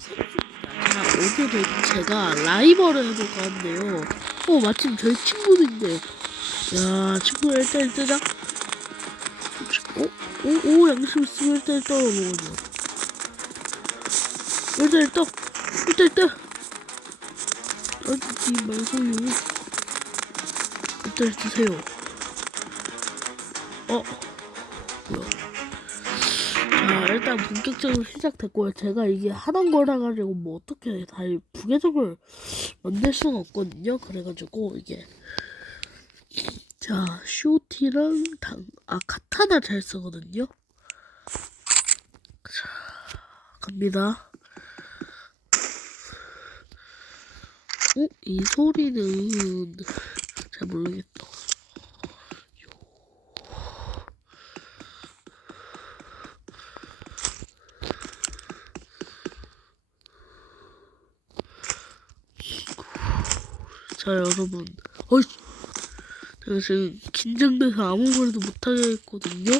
자, 오늘은 제가 라이벌을 해볼까 하는데요. 어, 마침 저희 친구인데. 야, 친구 일단 일단자. 어? 오, 오, 양심 있으면 일단 먹어줘. 일단 일단, 일단 일단. 어디 말고요. 일단 드세요. 어, 뭐야. 자, 일단 본격적으로 시작됐고요. 제가 이게 하던 거라 가지고 뭐 어떻게 다이 부계정을 만들 수가 없거든요. 그래가지고 이게 자 쇼티랑 당, 아 카타나 잘 쓰거든요. 자 갑니다. 어? 이 소리는 잘 모르겠다. 자 여러분. 어이 제가 지금 긴장돼서 아무 말도 못하겠거든요?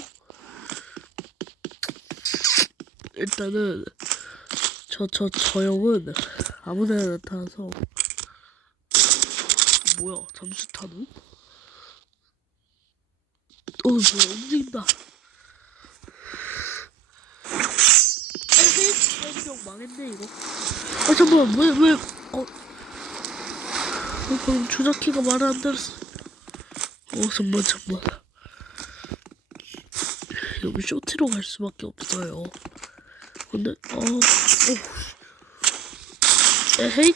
일단은 저 저 저 형은 아무데나 나타나서 뭐야 잠수 타는? 어 뭐야 움직인다. 형 망했네 이거. 아 잠깐만 왜왜 어 어, 방금 조작키가 말을 안 들었어. 어, 잠만, 잠만. 여기 쇼트로 갈 수밖에 없어요. 근데, 어, 어. 에헤이.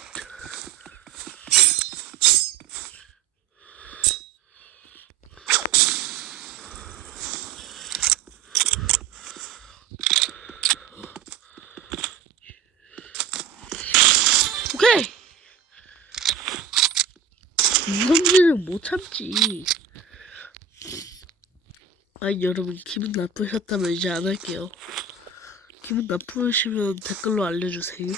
참지. 아니 여러분 기분 나쁘셨다면 이제 안 할게요. 기분 나쁘시면 댓글로 알려주세요.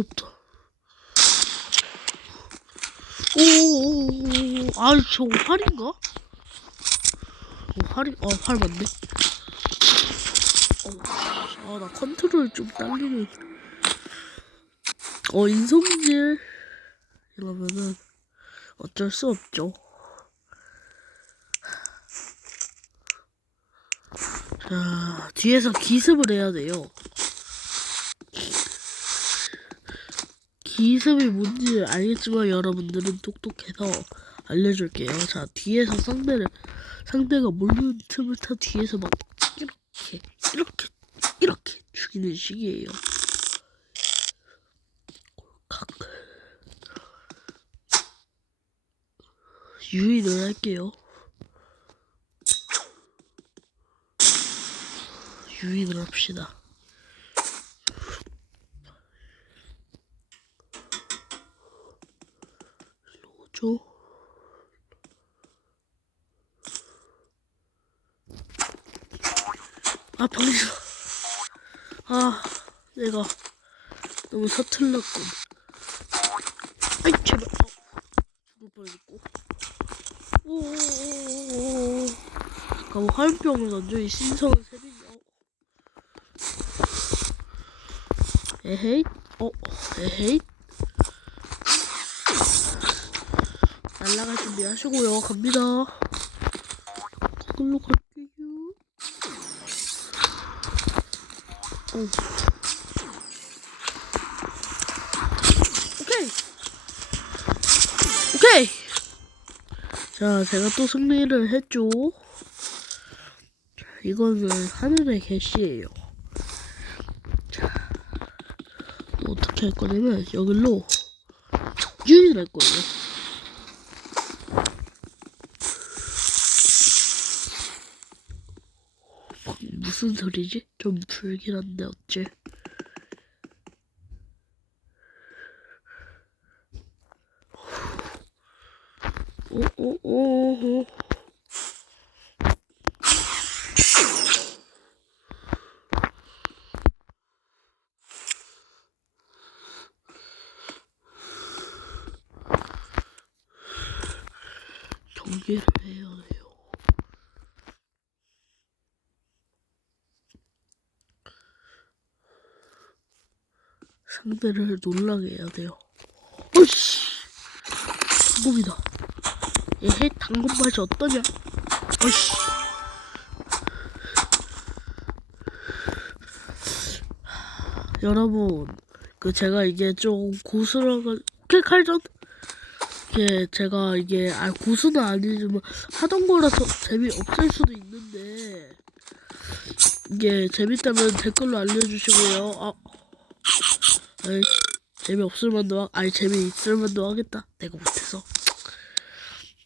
없다. 오오오오 아 저거 활인가? 어 활이 어 활 맞네. 어, 아 나 컨트롤 좀 딸리네. 어 인성질. 이러면은 어쩔 수 없죠. 자 뒤에서 기습을 해야 돼요 기습이 뭔지 알겠지만 여러분들은 똑똑해서 알려줄게요. 자, 뒤에서 상대를, 상대가 모르는 틈을 타 뒤에서 막 이렇게, 이렇게, 이렇게 죽이는 식이에요. 유인을 할게요. 유인을 합시다. 줘. 아, 병신. 아, 내가 너무 서툴렀군. 아이, 제발. 어, 죽을 뻔했고. 오오오오오. 잠깐만, 화염병을 던져, 이 신성한 세빈이. 어. 에헤이. 어, 에헤이. 날라갈 준비 하시고요. 갑니다. 거꾸로 갈게요. 어. 오케이. 오케이. 자, 제가 또 승리를 했죠. 자, 이거는 하늘의 개시예요. 자, 또 어떻게 할 거냐면 여기로 유인할 거예요. 무슨 소리지? 좀 불길한데 어째? 오, 오, 오, 오. 경계를 해야 해요. 상대를 놀라게 해야 돼요. 어이씨! 방금이다. 얘해 당근 맛이 어떠냐? 어이씨! 여러분, 그 제가 이게 좀 고수라가 오케이 칼전. 이게 제가 이게 아 고수는 아니지만 하던 거라서 재미 없을 수도 있는데 이게 재밌다면 댓글로 알려주시고요. 아. 아이, 재미없을 만도 하, 아니 재미있을 만도 하겠다. 내가 못해서.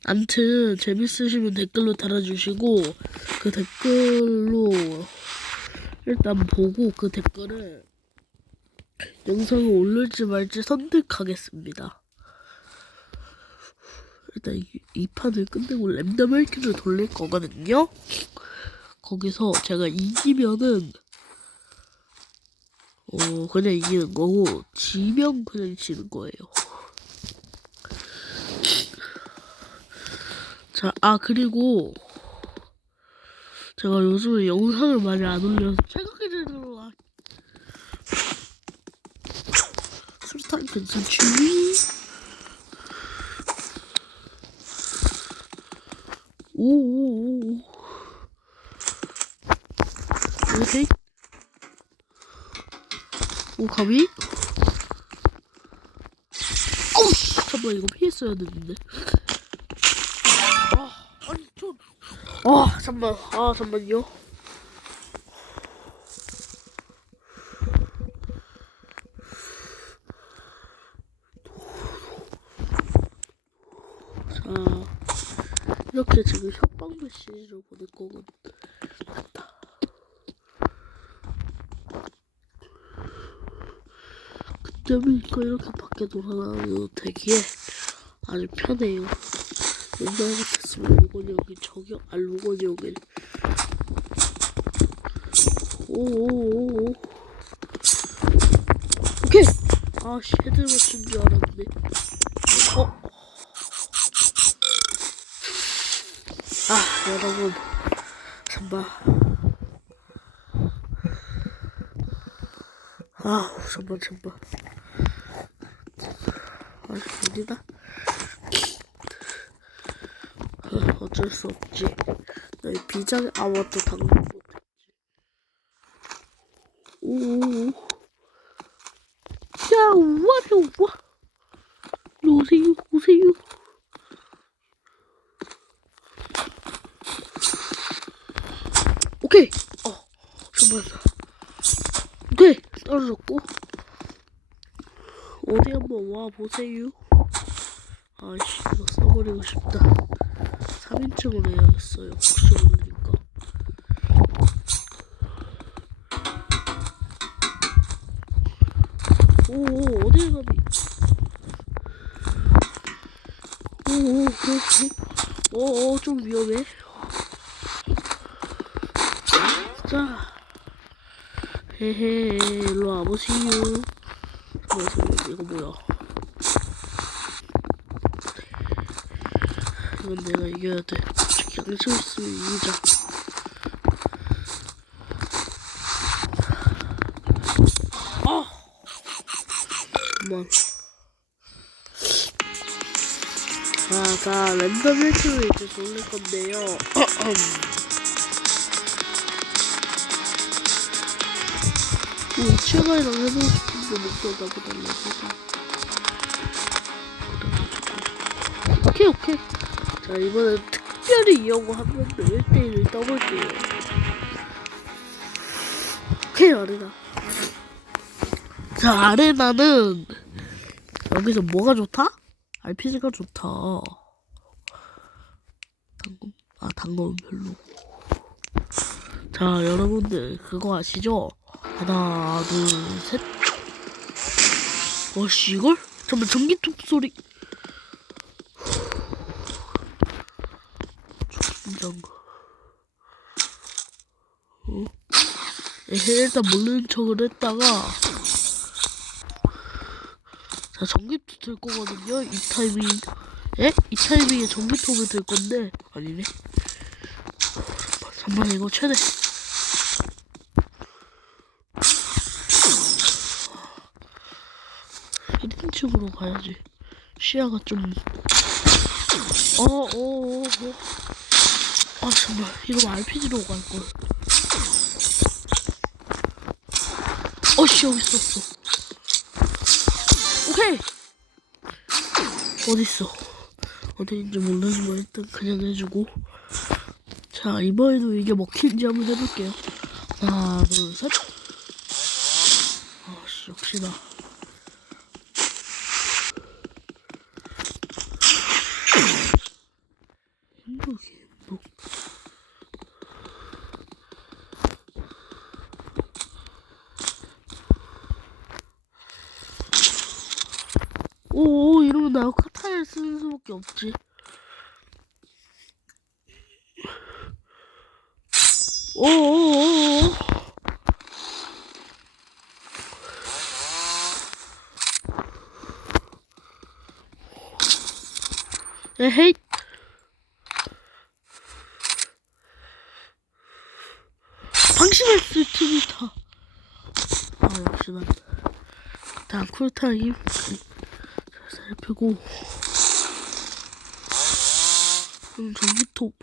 암튼 재밌으시면 댓글로 달아주시고 그 댓글로 일단 보고 그 댓글을 영상을 올릴지 말지 선택하겠습니다. 일단 이, 이 판을 끝내고 랜덤 1킬을 돌릴 거거든요. 거기서 제가 이기면은 어, 그냥 이기는 거고, 지면 그냥 지는 거예요. 자, 아, 그리고, 제가 요즘에 영상을 많이 안 올려서 들어와. 수류탄 괜찮지? 오오오오. 오케이. 오 가비? 어우 씨, 잠깐만 이거 피했어야 되는데. 아 아니 좀아 잠만 아 잠만요. 자 이렇게 지금 협박 메시지를 보낼 거거든 됐 그때니까? 이렇게 밖에 돌아다녀도 되기에 아주 편해요. 옛날 같았으면 여기 저기 아 여기 오오오오. 오케이! 아씨 헤드 맞춘 줄 알았는데 어? 아 여러분. 잠깐 아 잠깐 잠깐 아 아니다? 아, 어쩔 수 없지. 나이 비장의 아 맞다 당근 못했지. 오오오. 야 와요 와. 오세요 오세요. 오케이. 어 잠깐만 오케이 떨어졌고 어디 한번 와 보세요. 아씨 이거 써버리고 싶다. 3인칭으로 해야겠어요. 혹시 모르니까. 오 어디 가비? 오오오오 좀 위험해. 자. 헤헤 일로 와보시오 잠깐만 이거 뭐야? 이건 내가 이겨야 돼. 양심 있으면 이기자. 아! 그만 자, 자 랜덤 1킬로 이제 돌릴 건데요. 오, 치아가이랑 해보고 싶 써다고 달라고. 그래가지고. 오케이, 오케이. 자, 이번엔 특별히 이용을 한번더 1대1을 떠볼게요. 오케이, 아레나. 자, 아레나는 여기서 뭐가 좋다? RPG가 좋다. 당근, 아, 당근은 별로. 자, 여러분들, 그거 아시죠? 하나, 둘, 셋. 어씨, 이걸? 잠깐만, 전기톱 소리. 긴장. 어? 에헤, 일단 모르는 척을 했다가. 자, 전기톱 들 거거든요? 이 타이밍. 에? 이 타이밍에 전기톱을 들 건데. 아니네. 잠깐만, 이거 최대. 이런 쪽으로 가야지. 시야가 좀. 어, 어, 어, 어. 아, 정말. 이러면 RPG로 갈걸. 어 씨, 여기 있었어. 오케이! 어딨어? 어디인지 몰라지만 일단 그냥 해주고. 자, 이번에도 이게 먹힐지 한번 해볼게요. 하나, 둘, 셋. 아씨, 역시나. 오, 이러면 나 카타를 쓰는 수밖에 없지. 오, 오, 오, 오. 에헤이. 방심할 수 있습니다. 아, 역시 난. 쿨타임. 살펴고. 그럼 전기톱.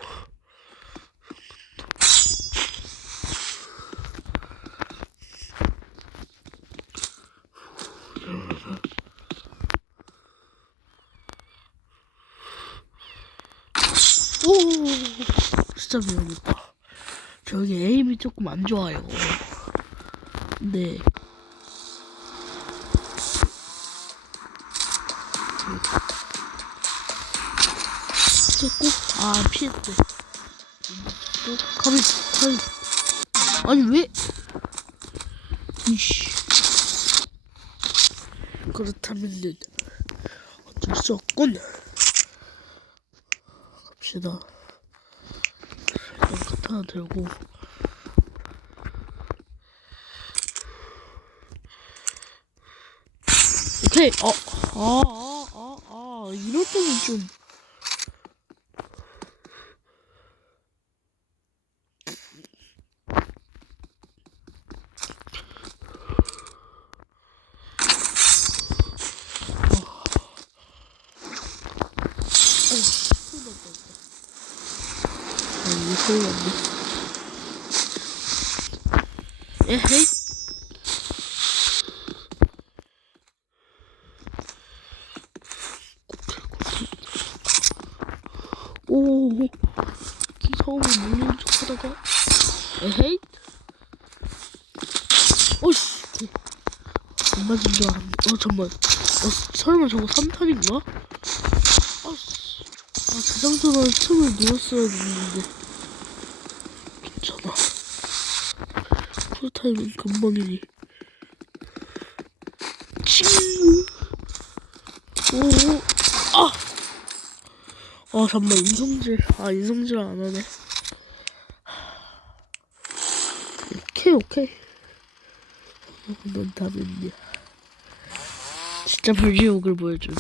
오, 진짜 미안했다. 저기 에임이 조금 안 좋아요. 네. 됐고, 아, 피했대. 또, 가비, 가비. 아니, 왜? 이씨. 그렇다면은, 어쩔 수 없군. 갑시다. 일단 카타나 들고. 오케이, 어, 아, 아, 아, 아, 이럴 때는 좀. 아, 소리 났네. 에헤이. 오, 처음에 물리는 척 하다가, 에헤이. 오씨, 안 맞은 줄 알았네. 어, 잠만. 어, 설마 저거 3탄인가? 아씨. 아, 자장전환 틈을 누웠어야 됐는데. 괜찮아. 쿨타임은 금방이니. 칭! 오, 오, 아! 아, 잠만, 인성질. 아, 인성질 안 하네. 오케이, 오케이. 어, 넌 다음엔야. 진짜 불지옥을 보여주니?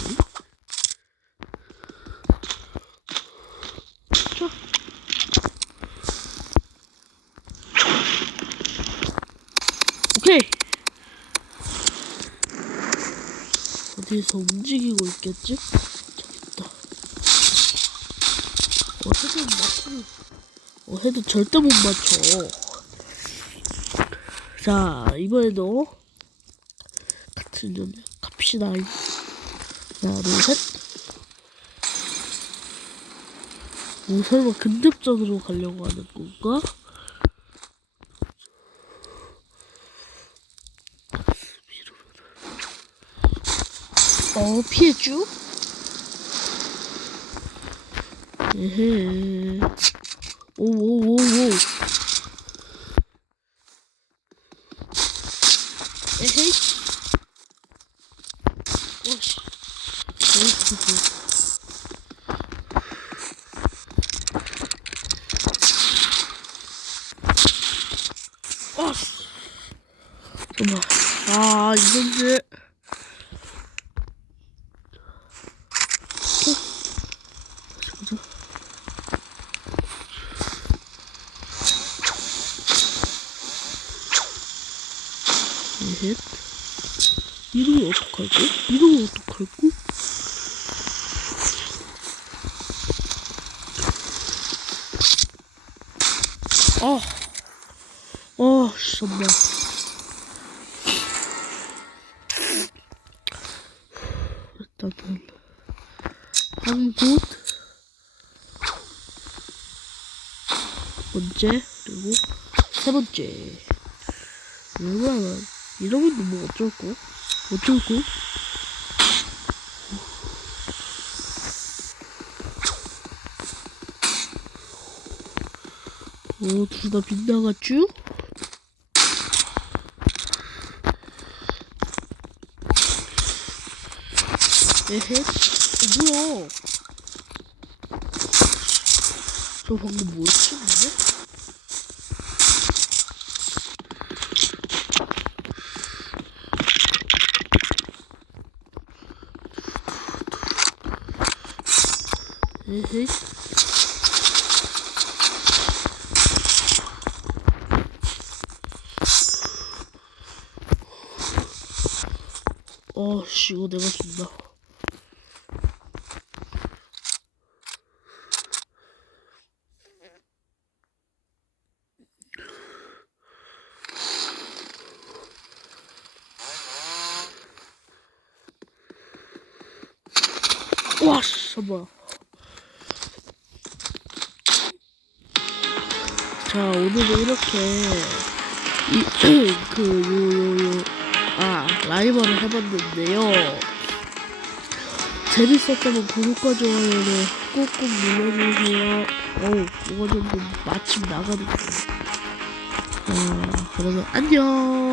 어디에서 움직이고 있겠지? 저기 있다. 어, 헤드 맞추는. 어, 헤드 절대 못 맞춰. 자, 이번에도 같은 전 갑시다. 하나, 둘, 셋. 오, 설마 근접전으로 가려고 하는 건가? 어, 피해주? 에헤. 오오오오. 에헤이. 오씨. 오씨. 잠깐만. 아, 이건데. 보자. 넷. 이름이 어떡하지? 이름이 어떡할까? 아, 아, 잠깐만. 일단은 한 곳, 두 번째, 그리고 세 번째. 왜냐면 이러면 뭐 어쩔고 어쩔고 오 둘 다 빗나갔쥬? 에헤 어, 뭐야 저 방금 뭐였지 근데? 에헤이. 어, 씨, 이거 내가 준다. 와, 씨, 잠깐 자, 오늘은 이렇게, 이, 그, 요, 아, 라이벌을 해봤는데요. 재밌었다면 구독과 좋아요를 꾹꾹 눌러주세요. 어우, 이거 좀 마침 나가는 거. 아, 그러면 안녕!